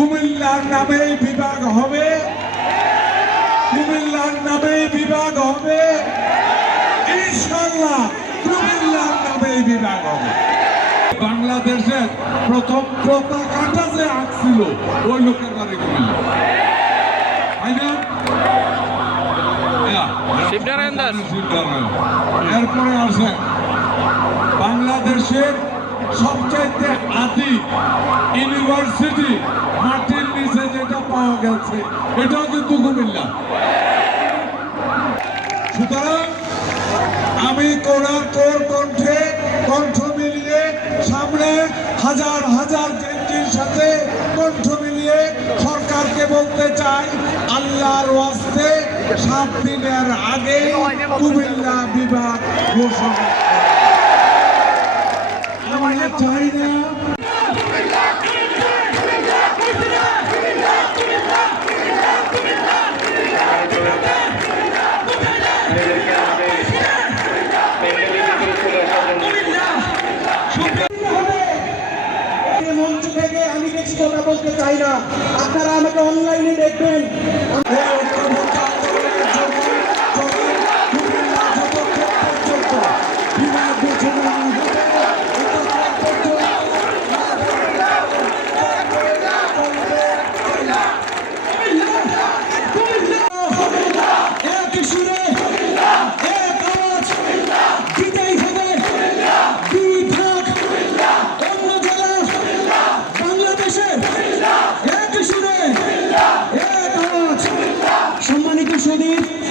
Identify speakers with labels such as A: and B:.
A: কুমিল্লার নামেই বিভাগ হবে। কুমিল্লার নামেই বিভাগ হবে। ইনশাল্লাহ কুমিল্লার নামেই বিভাগ হবে। বাংলাদেশের প্রথম পতাকাটা যে আঁকছিল ওই লোকের বাড়ি কুমিল্লা। তাই না?
B: শিবনারায়ণ দাস।
A: এরপরে আছে বাংলাদেশের সবচাইতে আদি ইউনিভার্সিটি মাটির নিচে যেটা পাওয়া গেছে, এটাও কিন্তু কুমিল্লা সুতরাং আমি কোরআন তোর কণ্ঠে কণ্ঠ মিলিয়ে সামনে হাজার হাজার জেন্টির সাথে কণ্ঠ মিলিয়ে সরকারকে বলতে চাই, আল্লাহর ওয়াস্তে সাত দিনের আগে কুমিল্লা বিভাগ ঘোষণা করো। চাই না
C: মঞ্চ থেকে আমি বেশি কথা বলতে চাই না। আপনারা আমাকে অনলাইনে দেখবেন।
A: You.